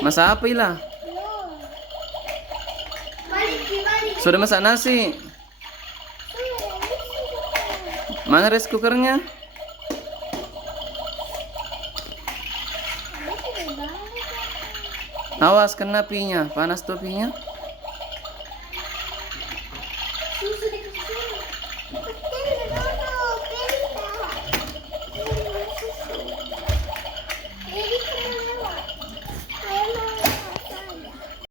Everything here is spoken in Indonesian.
Masak apa Ila? Sudah masak nasi. Mana rice cookernya? Awas kena apinya, panas tuh apinya.